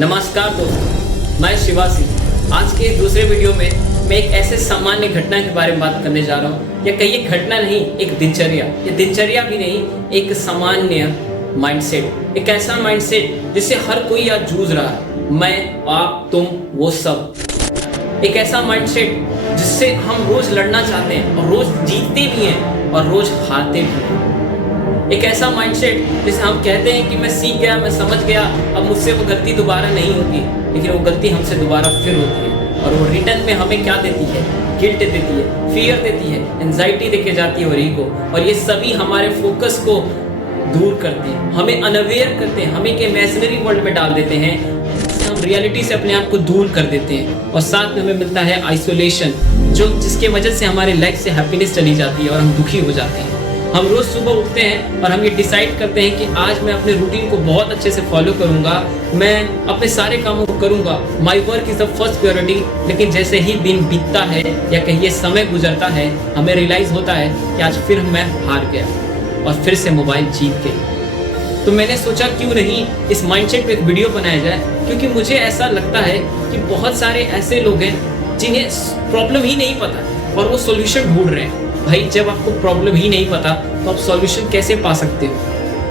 नमस्कार दोस्तों, मैं शिवासी। आज के दूसरे वीडियो में मैं एक ऐसे सामान्य घटना के बारे में बात करने जा रहा हूँ, या कहिए घटना नहीं, एक दिनचर्या। ये दिनचर्या भी नहीं, एक सामान्य माइंडसेट, एक ऐसा माइंडसेट जिससे हर कोई आज जूझ रहा है, मैं, आप, तुम, वो सब। एक ऐसा माइंडसेट जिससे हम रोज लड़ना चाहते हैं और रोज जीतते भी हैं और रोज हारते भी हैं। एक ऐसा माइंडसेट जिसे हम कहते हैं कि मैं सीख गया, मैं समझ गया, अब मुझसे वो गलती दोबारा नहीं होगी, लेकिन वो गलती हमसे दोबारा फिर होती है। और वो रिटर्न में हमें क्या देती है? गिल्ट देती है, फियर देती है, एंजाइटी देके जाती है और ईगो। और ये सभी हमारे फोकस को दूर करते हैं, हमें अनअवेयर करते हैं, हमें एक इमेजिनरी वर्ल्ड में डाल देते हैं, हम रियलिटी से अपने आप को दूर कर देते हैं। और साथ में हमें मिलता है आइसोलेशन, जिसके वजह से हमारे लाइफ से हैप्पीनेस चली जाती है और हम दुखी हो जाते हैं। हम रोज सुबह उठते हैं और हम ये डिसाइड करते हैं कि आज मैं अपने रूटीन को बहुत अच्छे से फॉलो करूंगा, मैं अपने सारे कामों को करूंगा, my work is the first priority. लेकिन जैसे ही दिन बीतता है या कहिए समय गुजरता है, हमें रियलाइज होता है कि आज फिर मैं हार गया और फिर से मोबाइल जीत गई। तो मैंने सोचा क्यों नहीं इस माइंडसेट पे एक वीडियो बनाया जाए, क्योंकि मुझे ऐसा लगता है कि बहुत सारे ऐसे लोग हैं जिन्हें प्रॉब्लम ही नहीं पता और वो सॉल्यूशन ढूंढ रहे हैं। भाई, जब आपको प्रॉब्लम ही नहीं पता तो आप सॉल्यूशन कैसे पा सकते हो?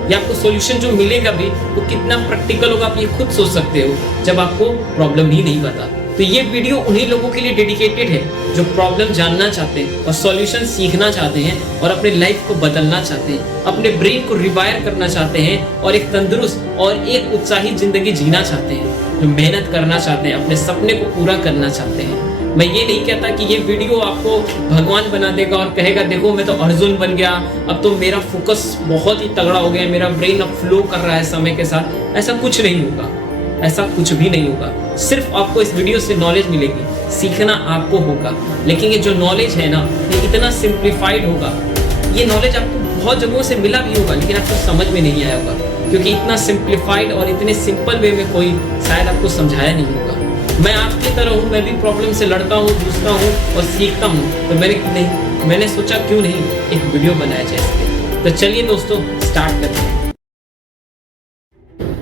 या आपको सॉल्यूशन जो मिलेगा भी वो कितना प्रैक्टिकल होगा, आप ये खुद सोच सकते हो जब आपको प्रॉब्लम ही नहीं पता। तो ये वीडियो उन्हीं लोगों के लिए डेडिकेटेड है जो प्रॉब्लम जानना चाहते हैं और सॉल्यूशन सीखना चाहते हैं और अपने लाइफ को बदलना चाहते हैं, अपने ब्रेन को रिवायर करना चाहते हैं और एक तंदुरुस्त और एक उत्साही जिंदगी जीना चाहते हैं, जो मेहनत करना चाहते हैं, अपने सपने को पूरा करना चाहते हैं। मैं ये नहीं कहता कि ये वीडियो आपको भगवान बना देगा और कहेगा देखो मैं तो अर्जुन बन गया, अब तो मेरा फोकस बहुत ही तगड़ा हो गया, मेरा ब्रेन अब फ्लो कर रहा है समय के साथ। ऐसा कुछ नहीं होगा, ऐसा कुछ भी नहीं होगा। सिर्फ आपको इस वीडियो से नॉलेज मिलेगी, सीखना आपको होगा। लेकिन ये जो नॉलेज है ना, ये इतना सिंप्लीफाइड होगा। ये नॉलेज आपको बहुत जगहों से मिला भी होगा, लेकिन आपको समझ में नहीं आया होगा, क्योंकि इतना सिंप्लीफाइड और इतने सिंपल वे में कोई शायद आपको समझाया नहीं होगा। मैं आपकी तरह हूँ, मैं भी प्रॉब्लम से लड़ता हूँ, जूझता हूँ और सीखता हूँ। तो मैंने सोचा क्यों नहीं एक वीडियो बनाया जाए इस पे। तो चलिए दोस्तों, स्टार्ट करते हैं।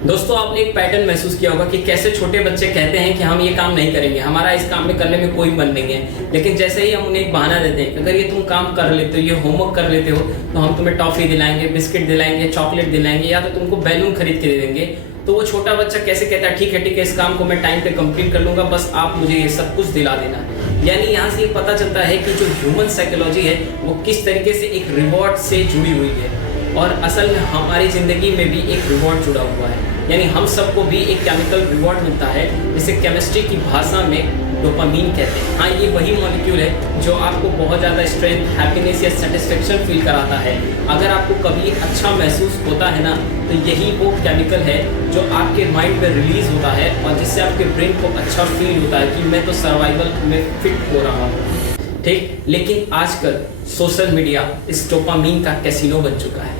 दोस्तों, आपने एक पैटर्न महसूस किया होगा कि कैसे छोटे बच्चे कहते हैं कि हम ये काम नहीं करेंगे, हमारा इस काम में करने में कोई मन नहीं है। लेकिन जैसे ही हम उन्हें एक बहाना देते हैं, अगर ये तुम काम कर लेते हो, ये होमवर्क कर लेते हो, तो हम तुम्हें टॉफी दिलाएंगे, बिस्किट दिलाएंगे, चॉकलेट दिलाएंगे, या तो तुमको बैलून खरीद के दे देंगे। तो वो छोटा बच्चा कैसे कहता है ठीक है, इस काम को मैं टाइम पे कंप्लीट कर लूंगा, बस आप मुझे ये सब कुछ दिला देना। यानी यहाँ से ये पता चलता है कि जो ह्यूमन साइकोलॉजी है वो किस तरीके से एक रिवॉर्ड से जुड़ी हुई है। और असल में हमारी ज़िंदगी में भी एक रिवॉर्ड जुड़ा हुआ है। यानी हम सबको भी एक केमिकल रिवॉर्ड मिलता है, जिसे केमिस्ट्री की भाषा में डोपामीन कहते हैं। हाँ, ये वही मॉलिक्यूल है जो आपको बहुत ज़्यादा स्ट्रेंथ, हैप्पीनेस या सेटिस्फेक्शन फील कराता है। अगर आपको कभी अच्छा महसूस होता है ना, तो यही वो केमिकल है जो आपके माइंड में रिलीज होता है और जिससे आपके ब्रेन को अच्छा फील होता है कि मैं तो सर्वाइवल में फिट हो रहा हूँ। ठीक, लेकिन आजकल सोशल मीडिया इस डोपामीन का कैसीनो बन चुका है।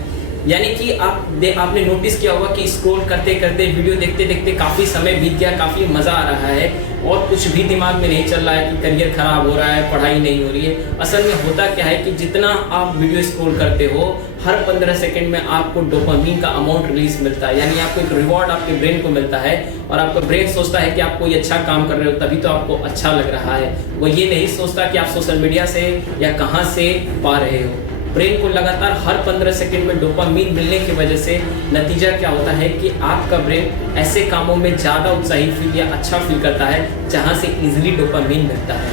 यानी कि आपने नोटिस किया होगा कि स्क्रॉल करते करते, वीडियो देखते देखते काफ़ी समय बीत गया, काफ़ी मज़ा आ रहा है और कुछ भी दिमाग में नहीं चल रहा है कि करियर ख़राब हो रहा है, पढ़ाई नहीं हो रही है। असल में होता क्या है कि जितना आप वीडियो स्क्रॉल करते हो, हर 15 सेकंड में आपको डोपामीन का अमाउंट रिलीज मिलता है। यानी आपको एक रिवॉर्ड आपके ब्रेन को मिलता है और आपका ब्रेन सोचता है कि आप कोई अच्छा काम कर रहे हो, तभी तो आपको अच्छा लग रहा है। वो ये नहीं सोचता कि आप सोशल मीडिया से या कहाँ से पा रहे हो। ब्रेन को लगातार हर 15 सेकंड में डोपामीन मिलने की वजह से नतीजा क्या होता है कि आपका ब्रेन ऐसे कामों में ज़्यादा उत्साही फील या अच्छा फील करता है जहां से इजीली डोपामीन मिलता है।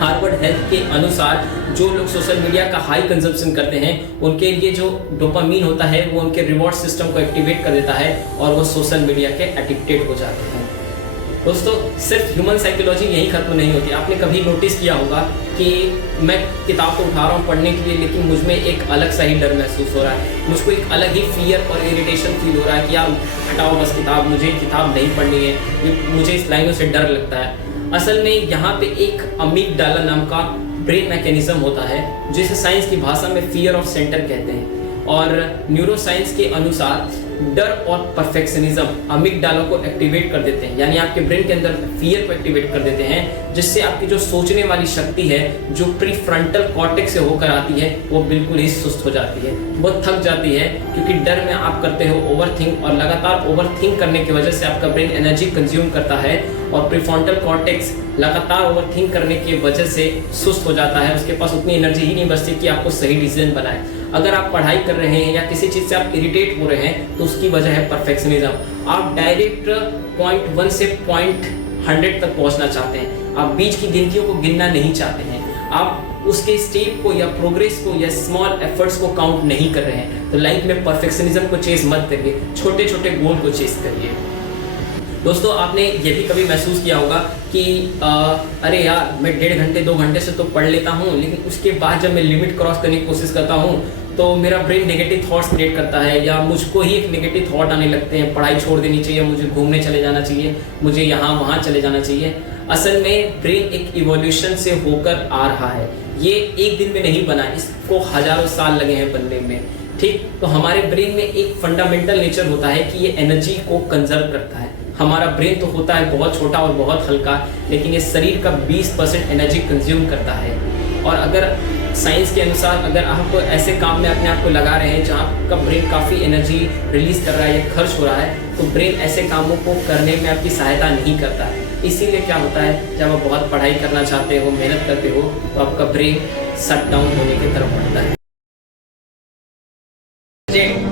हार्वर्ड हेल्थ के अनुसार जो लोग सोशल मीडिया का हाई कंजम्पशन करते हैं, उनके लिए जो डोपामीन होता है वो उनके रिवॉर्ड सिस्टम को एक्टिवेट कर देता है और वो सोशल मीडिया के एडिक्टेड हो जाते हैं। दोस्तों, सिर्फ ह्यूमन साइकोलॉजी यही खत्म नहीं होती। आपने कभी नोटिस किया होगा कि मैं किताब को उठा रहा हूँ पढ़ने के लिए, लेकिन मुझमें एक अलग सा ही डर महसूस हो रहा है, मुझको एक अलग ही फियर और इरिटेशन फील हो रहा है कि यार हटाओ बस किताब, मुझे किताब नहीं पढ़नी है, मुझे इस लाइनों से डर लगता है। असल में यहाँ पे एक अमिगडाला नाम का ब्रेन मैकेनिज्म होता है, जिसे साइंस की भाषा में फियर ऑफ सेंटर कहते हैं। और न्यूरोसाइंस के अनुसार डर और परफेक्शनिज्म अमिगडाला को एक्टिवेट कर देते हैं, यानी आपके ब्रेन के अंदर फियर को एक्टिवेट कर देते हैं, जिससे आपकी जो सोचने वाली शक्ति है, जो प्रीफ्रंटल कॉर्टेक्स से होकर आती है, वो बिल्कुल ही सुस्त हो जाती है, वो थक जाती है, क्योंकि डर में आप करते हो ओवरथिंक, और लगातार ओवरथिंक करने की वजह से आपका ब्रेन एनर्जी कंज्यूम करता है और प्रीफ्रंटल कॉर्टेक्स लगातार ओवरथिंक करने की वजह से सुस्त हो जाता है, उसके पास उतनी एनर्जी ही नहीं बचती कि आपको सही डिसीजन बनाए। अगर आप पढ़ाई कर रहे हैं या किसी चीज़ से आप इरिटेट हो रहे हैं तो उसकी वजह है परफेक्शनिज्म। आप डायरेक्ट पॉइंट 1 से पॉइंट 100 तक पहुंचना चाहते हैं, आप बीच की गिनतियों को गिनना नहीं चाहते हैं, आप उसके स्टेप को या प्रोग्रेस को या स्मॉल एफर्ट्स को काउंट नहीं कर रहे हैं। तो लाइफ में परफेक्शनिज्म को चेस मत करिए, छोटे छोटे गोल को चेस करिए। दोस्तों, आपने ये भी कभी महसूस किया होगा कि अरे यार मैं 1.5 घंटे 2 घंटे से तो पढ़ लेता हूँ, लेकिन उसके बाद जब मैं लिमिट क्रॉस करने की कोशिश करता हूँ तो मेरा ब्रेन नेगेटिव थॉट्स क्रिएट करता है, या मुझको ही एक नेगेटिव थॉट आने लगते हैं, पढ़ाई छोड़ देनी चाहिए, मुझे घूमने चले जाना चाहिए, मुझे यहाँ वहाँ चले जाना चाहिए। असल में ब्रेन एक इवोल्यूशन से होकर आ रहा है, ये एक दिन में नहीं बना, इसको हजारों साल लगे हैं बनने में। ठीक, तो हमारे ब्रेन में एक फंडामेंटल नेचर होता है कि ये एनर्जी को कंजर्व करता है। हमारा ब्रेन तो होता है बहुत छोटा और बहुत हल्का, लेकिन ये शरीर का 20% एनर्जी कंज्यूम करता है। और अगर साइंस के अनुसार अगर आप ऐसे काम में अपने आप को लगा रहे हैं जहाँ आपका ब्रेन काफ़ी एनर्जी रिलीज कर रहा है या खर्च हो रहा है, तो ब्रेन ऐसे कामों को करने में आपकी सहायता नहीं करता है। इसीलिए क्या होता है, जब आप बहुत पढ़ाई करना चाहते हो, मेहनत करते हो, तो आपका ब्रेन शट डाउन होने की तरफ बढ़ता है।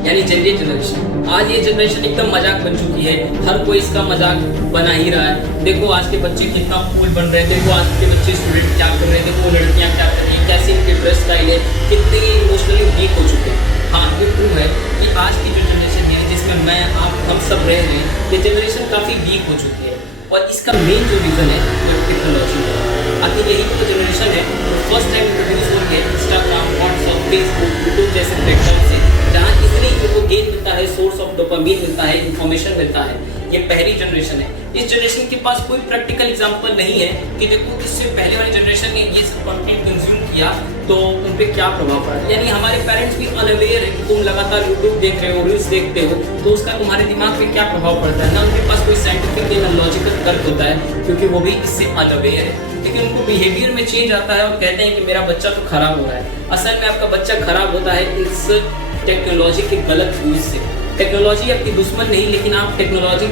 यानी जेनजी जनरेशन, आज ये जनरेशन एकदम मजाक बन चुकी है, हर कोई इसका मजाक बना ही रहा है। देखो आज के बच्चे कितना कूल बन रहे हैं, देखो आज के बच्चे स्टूडेंट क्या कर रहे हैं, देखो लड़कियां क्या कर रही हैं, कैसे इनके ड्रेस स्टाइल है, कितने इमोशनली वीक हो चुके हैं। हाँ, ये ट्रू है कि आज की जो जनरेशन है जिसमें मैं आप हम सब रह रहे हैं, ये जनरेशन काफ़ी वीक हो चुकी है, और इसका मेन जो रीज़न है वो टेक्नोलॉजी है। आखिर यही तो जनरेशन है फर्स्ट टाइम इंट्रोड्यूस हो गया इंस्टाग्राम, व्हाट्सएप, फेसबुक, यूट्यूब जैसे प्लेटफॉर्म से, जहाँ इतनी इनको गेन मिलता है, सोर्स ऑफ डोपामिन मिलता है, इन्फॉर्मेशन मिलता है। ये पहली जनरेशन है। इस जनरेशन के पास कोई प्रैक्टिकल एग्जांपल नहीं है कि देखो इससे पहले वाली जनरेशन ने ये सब कंटेंट कंज्यूम किया तो उन पे क्या प्रभाव पड़ा। यानी हमारे पेरेंट्स भी अनअवेयर है कि तुम लगातार यूट्यूब देख रहे हो, रील्स देखते हो, तो उसका तुम्हारे दिमाग पे क्या प्रभाव पड़ता है ना। उनके पास कोई साइंटिफिक या लॉजिकल तर्क होता है, क्योंकि वो भी इससे अनअवेयर है। लेकिन उनको बिहेवियर में चेंज आता है और कहते हैं कि मेरा बच्चा तो खराब हो रहा है। असल में आपका बच्चा खराब होता है इस टेक्नोलॉजी के गलत यूज से। टेक्नोलॉजी आपकी दुश्मन नहीं, लेकिन आप टेक्नोलॉजी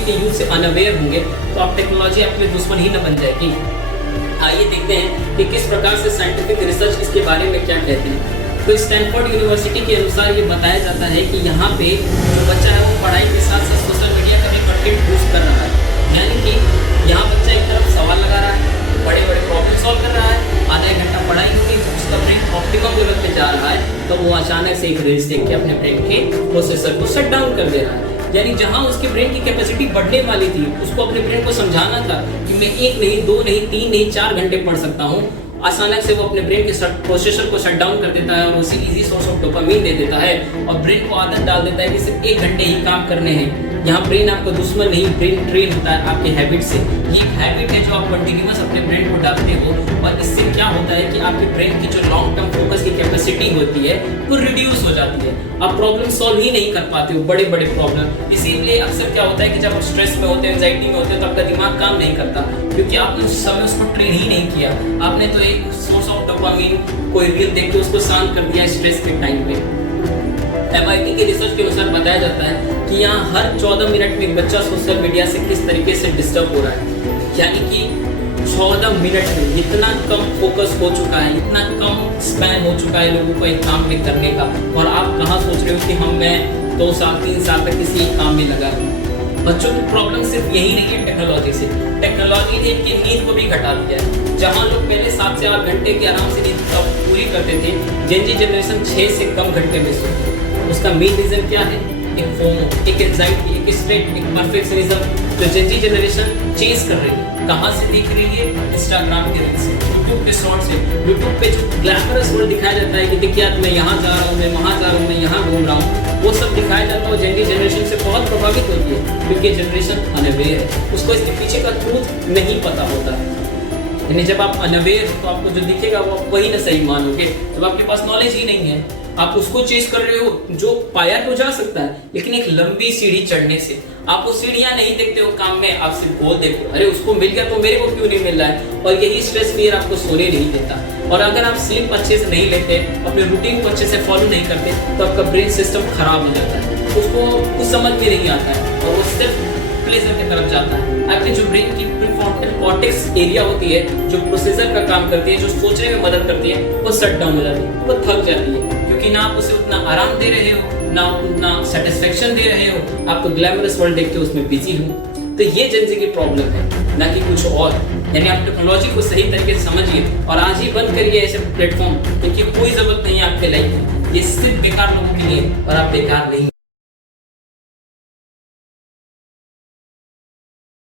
के यूज से अनअवेयर होंगे तो आप टेक्नोलॉजी आपके दुश्मन ही न बन जाएगी। आइए देखते हैं कि किस प्रकार से साइंटिफिक रिसर्च इसके बारे में क्या कहते हैं। तो स्टैनफोर्ड यूनिवर्सिटी के अनुसार ये बताया जाता है कि यहाँ पे जो बच्चा है वो पढ़ाई के साथ साथ सोशल मीडिया का भी कंटेंट बूस्ट कर रहा है। यानी कि यहाँ बच्चा एक तरफ सवाल लगा रहा है, बड़े बड़े प्रॉब्लम सॉल्व कर रहा है, आधा एक घंटा पढ़ाई होगी तो उसका ब्रेन ऑप्टिकम लेवल पे जा रहा है, तो वो अचानक से एक रील्स देख के अपने ब्रेन के प्रोसेसर को शट डाउन कर दे रहा है। यानी जहां उसके ब्रेन की कैपेसिटी बढ़ने वाली थी, उसको अपने ब्रेन को समझाना था कि मैं 1 नहीं 2 नहीं 3 नहीं 4 घंटे पढ़ सकता हूँ, अचानक से वो अपने ब्रेन के प्रोसेसर को शट डाउन कर देता है और उसे इजी सोर्स ऑफ डोपामिन दे देता है और ब्रेन को आदत डाल देता है कि सिर्फ 1 घंटे ही काम करने हैं। यहाँ ब्रेन आपका दुश्मन नहीं, ब्रेन ट्रेन होता है आपके हैबिट से। ये एक हैबिट है जो आप कंटिन्यूअस अपने ब्रेन को डालते हो, और इससे क्या होता है कि आपके ब्रेन की जो लॉन्ग टर्म फोकस की कैपेसिटी होती है वो रिड्यूस हो जाती है। आप प्रॉब्लम सॉल्व ही नहीं कर पाते हो, बड़े बड़े प्रॉब्लम। इसीलिए अक्सर क्या होता है कि जब आप स्ट्रेस में होते हैं, एंजाइटी में होते हैं, तो आपका दिमाग काम नहीं करता, क्योंकि आपने उस समय उसको ट्रेन ही नहीं किया। आपने तो एक सोर्स ऑफ डोपामिन कोई रील देख के उसको शांत कर दिया स्ट्रेस के टाइम पे। MIT के रिसर्च के अनुसार बताया जाता है कि यहाँ हर 14 मिनट में एक बच्चा सोशल मीडिया से किस तरीके से डिस्टर्ब हो रहा है। यानी कि 14 मिनट में इतना कम फोकस हो चुका है, इतना कम स्पैन हो चुका है लोगों को एक काम में करने का, और आप कहाँ सोच रहे हो कि मैं 2 साल 3 साल तक किसी एक काम में लगा हूँ। बच्चों की प्रॉब्लम सिर्फ यही नहीं है टेक्नोलॉजी से, टेक्नोलॉजी ने इनकी नींद को भी घटा दिया है। जहाँ लोग पहले 7 से 8 घंटे की आराम से नींद पूरी करते थे, जेनजी जनरेशन 6 से कम घंटे में सोती है। उसका मेन रीजन क्या है? एक फोमो, एक एंजाइटी, एक स्ट्रेस, एक परफेक्शनिज्म जो जेनजी जनरेशन चेज कर रही है। कहाँ से देख रही है? इंस्टाग्राम के रील्स से, यूट्यूब के शॉर्ट से। यूट्यूब पे जो ग्लैमरस वर्ल्ड दिखाया जाता है कि देखिए आज मैं यहाँ जा रहा हूँ, मैं वहाँ जा रहा हूँ, मैं यहाँ घूम रहा हूँ, वो सब दिखाया जाता है। जेनजी जनरेशन से बहुत प्रभावित होती है, क्योंकि जनरेशन अनअवेयर है, उसको इसके पीछे का ट्रूथ नहीं पता होता। यानी जब आप अनअवेयर हो तो आपको जो दिखेगा वो आप वही ना सही मानोगे। जब आपके पास नॉलेज ही नहीं है, आप उसको चेस कर रहे हो जो पाया तो जा सकता है, लेकिन एक लंबी सीढ़ी चढ़ने से आप वो सीढ़ियां नहीं देखते हो काम में, आप सिर्फ गोल देखते हो, अरे उसको मिल गया तो मेरे को क्यों नहीं मिल रहा है, और यही स्ट्रेस फियर आपको सोने नहीं देता। और अगर आप स्लीप अच्छे से नहीं लेते, अपने रूटीन को अच्छे से फॉलो नहीं करते, तो आपका ब्रेन सिस्टम खराब हो जाता है, उसको कुछ समझ में नहीं आता है और वो सिर्फ प्लेजर की तरफ जाता है। आपके जो ब्रेन की प्रीफ्रंटल कॉर्टेक्स एरिया होती है, जो प्रोसेसर का काम करती है, जो सोचने में मदद करती है, वो शट डाउन हो जाती है, वो थक जाती है, क्योंकि ना आप उसे उतना आराम दे रहे हो, ना उतना सेटिस्फेक्शन दे रहे हो, आप तो ग्लैमरस वर्ल्ड देखते हो उसमें बिजी हो। तो ये जेन ज़ी की प्रॉब्लम है, ना कि कुछ और। यानी आप टेक्नोलॉजी को सही तरीके से समझिए और आज ही बंद करिए ऐसे प्लेटफॉर्म, क्योंकि कोई जरूरत नहीं है आपके लाइफ में, ये सिर्फ बेकार लोगों के लिए, और आप बेकार नहीं।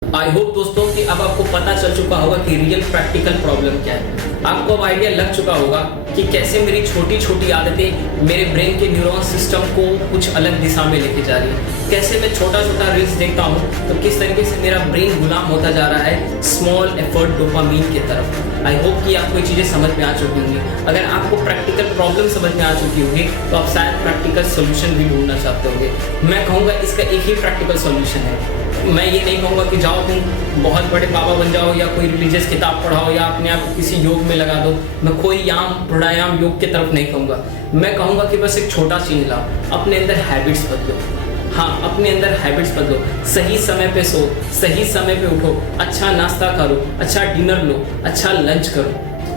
आई होप दोस्तों कि अब आपको पता चल चुका होगा कि रियल प्रैक्टिकल प्रॉब्लम क्या है। आपको अब आइडिया लग चुका होगा कि कैसे मेरी छोटी छोटी आदतें मेरे ब्रेन के न्यूरॉन सिस्टम को कुछ अलग दिशा में लेके जा रही है। कैसे मैं छोटा छोटा रील्स देखता हूँ तो किस तरीके से मेरा ब्रेन गुलाम होता जा रहा है स्मॉल एफर्ट डोपामीन की तरफ। आई होप कि आपको ये चीज़ें समझ में आ चुकी होंगी। अगर आपको प्रैक्टिकल प्रॉब्लम समझ में आ चुकी होगी तो आप शायद प्रैक्टिकल सोल्यूशन भी ढूंढना चाहते होंगे। मैं कहूँगा इसका एक ही प्रैक्टिकल सोल्यूशन है। मैं ये नहीं कहूँगा कि जाओ तुम बहुत बड़े बाबा बन जाओ या कोई रिलीजियस किताब पढ़ाओ या अपने आप को किसी योग में लगा दो। मैं कोई प्राणायाम योग की तरफ नहीं कहूँगा। मैं कहूँगा कि बस एक छोटा चेंज लाओ, अपने अंदर हैबिट्स बदलो। हाँ, अपने अंदर हैबिट्स बदलो। सही समय पे सो, सही समय पे उठो, अच्छा नाश्ता करो, अच्छा डिनर लो, अच्छा लंच करो,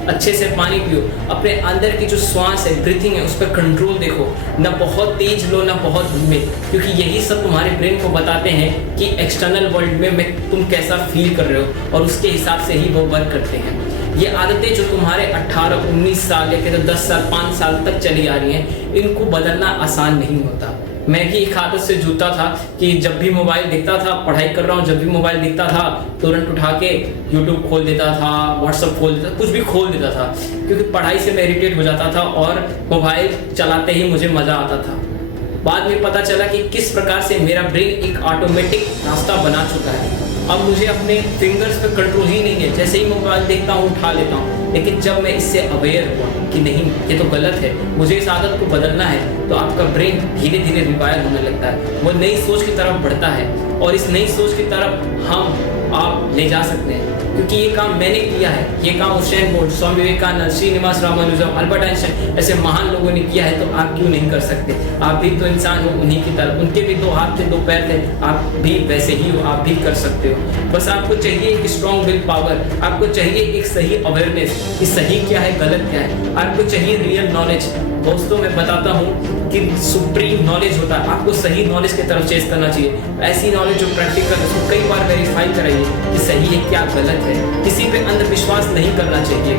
अच्छे से पानी पियो, अपने अंदर की जो श्वास है, ब्रीथिंग है, उस पर कंट्रोल देखो, ना बहुत तेज लो ना बहुत धीमे, क्योंकि यही सब तुम्हारे ब्रेन को बताते हैं कि एक्सटर्नल वर्ल्ड में तुम कैसा फील कर रहे हो, और उसके हिसाब से ही वो वर्क करते हैं। ये आदतें जो तुम्हारे 18, 19 साल या फिर 10 साल, 5 साल तक चली आ रही हैं, इनको बदलना आसान नहीं होता। मैं भी एक आदत से जूझता था कि जब भी मोबाइल दिखता था, पढ़ाई कर रहा हूँ, जब भी मोबाइल दिखता था तुरंत उठा के यूट्यूब खोल देता था, व्हाट्सअप खोल देता था, कुछ भी खोल देता था, क्योंकि पढ़ाई से मैं इरिटेट हो जाता था और मोबाइल चलाते ही मुझे मज़ा आता था। बाद में पता चला कि किस प्रकार से मेरा ब्रेन एक ऑटोमेटिक रास्ता बना चुका है। अब मुझे अपने फिंगर्स पे कंट्रोल ही नहीं है, जैसे ही मोबाइल देखता हूँ उठा लेता हूँ। लेकिन जब मैं इससे अवेयर हुआ कि नहीं ये तो गलत है, मुझे इस आदत को बदलना है, तो आपका ब्रेन धीरे धीरे रिवायर होने लगता है, वो नई सोच की तरफ बढ़ता है, और इस नई सोच की तरफ आप ले जा सकते हैं। क्योंकि ये काम मैंने किया है, ये काम Usain Bolt, Swami Vivekananda, Srinivas Ramanujan, Albert Einstein ऐसे महान लोगों ने किया है, तो आप क्यों नहीं कर सकते? आप भी तो इंसान हो उन्हीं की तरह, उनके भी 2 हाथ थे 2 पैर थे, आप भी वैसे ही हो, आप भी कर सकते हो। बस आपको चाहिए एक स्ट्रॉन्ग विल पावर, आपको चाहिए एक सही अवेयरनेस कि सही क्या है गलत क्या है, आपको चाहिए रियल नॉलेज। दोस्तों मैं बताता हूँ कि सुप्रीम नॉलेज होता है, आपको सही नॉलेज की तरफ चेस करना चाहिए, ऐसी नॉलेज जो प्रैक्टिकल है, उसको कई बार वेरीफाई कराइए कि सही है क्या गलत है, किसी पे अंधविश्वास नहीं करना चाहिए।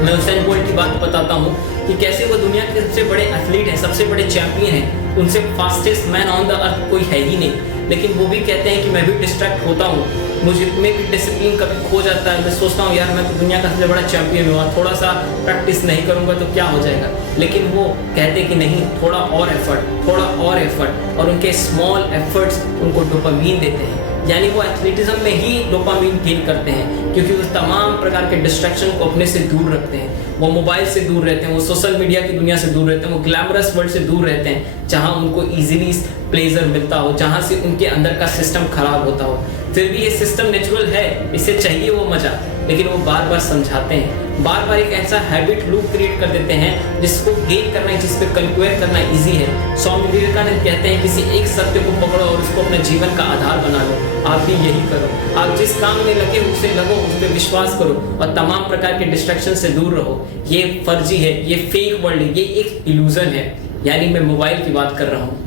मैं हुसैन बोल्ट की बात बताता हूँ कि कैसे वो दुनिया के सबसे बड़े एथलीट हैं, सबसे बड़े चैंपियन हैं, उनसे fastest man on the earth कोई है ही नहीं, लेकिन वो भी कहते हैं कि मैं भी डिस्ट्रैक्ट होता हूँ, मुझे में भी डिसिप्लिन कभी खो जाता है, मैं सोचता हूँ यार मैं तो दुनिया का सबसे बड़ा चैंपियन हुआ, थोड़ा सा प्रैक्टिस नहीं करूँगा तो क्या हो जाएगा, लेकिन वो कहते कि नहीं, थोड़ा और एफर्ट, और उनके स्मॉल एफर्ट्स उनको डोपामीन देते हैं। यानी वो एथलेटिज्म में ही डोपामीन गेन करते हैं, क्योंकि वो तमाम प्रकार के डिस्ट्रैक्शन को अपने से दूर रखते हैं, वो मोबाइल से दूर रहते हैं, वो सोशल मीडिया की दुनिया से दूर रहते हैं, वो ग्लैमरस वर्ल्ड से दूर रहते हैं, जहाँ उनको इजीली प्लेजर मिलता हो, जहाँ से उनके अंदर का सिस्टम खराब होता हो। फिर भी ये सिस्टम नेचुरल है, इसे चाहिए वो मजा, लेकिन वो बार बार समझाते हैं, बार बार एक ऐसा हैबिट लूप क्रिएट कर देते हैं जिसको गेन करना है, जिस पे कंक्वेयर करना इजी है। स्वामी विवेकानंद कहते हैं किसी एक सत्य को पकड़ो और उसको अपने जीवन का आधार बना लो। आप भी यही करो, आप जिस काम में लगे उसे लगो, उस पर विश्वास करो और तमाम प्रकार के डिस्ट्रैक्शन से दूर रहो। ये फर्जी है, ये फेक वर्ल्ड है, ये एक इल्यूजन है। यानी मैं मोबाइल की बात कर रहा हूँ,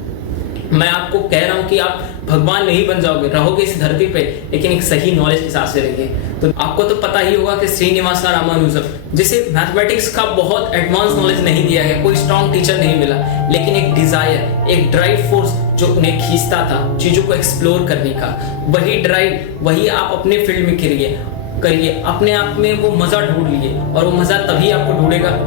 मैं आपको कह रहा हूँ कि आप भगवान नहीं बन जाओगे, रहोगे इस धरती पे, लेकिन एक सही नॉलेज के साथ से रहिए। तो आपको तो पता ही होगा कि श्रीनिवास रामानुजम, जिसे मैथमेटिक्स का बहुत एडवांस नॉलेज नहीं दिया गया, कोई स्ट्रॉन्ग टीचर नहीं मिला, लेकिन एक डिजायर, एक ड्राइव फोर्स जो उन्हें खींचता था चीजों को एक्सप्लोर करने का, वही ड्राइव, वही आप अपने फील्ड में करिए, अपने आप में वो मजा ढूंढ लिए, और वो मजा तभी आपको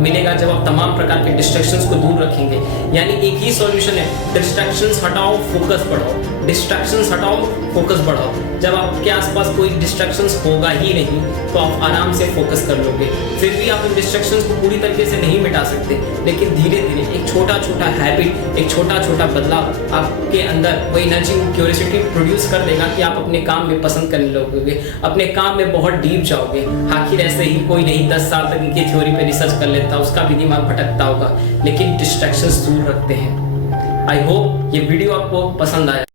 मिलेगा जब आप तमाम प्रकार के डिस्ट्रैक्शंस को दूर रखेंगे। यानी एक ही सॉल्यूशन है, डिस्ट्रैक्शंस हटाओ, फोकस बढ़ाओ। डिस्ट्रैक्शंस हटाओ, फोकस बढ़ाओ। जब आपके आसपास कोई डिस्ट्रैक्शंस होगा ही नहीं तो आप आराम से फोकस कर लोगे। फिर भी आप इन डिस्ट्रैक्शंस को पूरी तरीके से नहीं मिटा सकते, लेकिन धीरे धीरे एक छोटा छोटा हैबिट, एक छोटा छोटा बदलाव आपके अंदर वो एनर्जी, वो क्यूरियोसिटी प्रोड्यूस कर देगा कि आप अपने काम में पसंद करने लगोगे, अपने काम में बहुत डीप जाओगे। आखिर ऐसे ही कोई नहीं 10 साल तक इनकी थ्योरी पे रिसर्च कर लेता, उसका भी दिमाग भटकता होगा, लेकिन डिस्ट्रैक्शंस दूर रखते हैं। आई होप ये वीडियो आपको पसंद आया।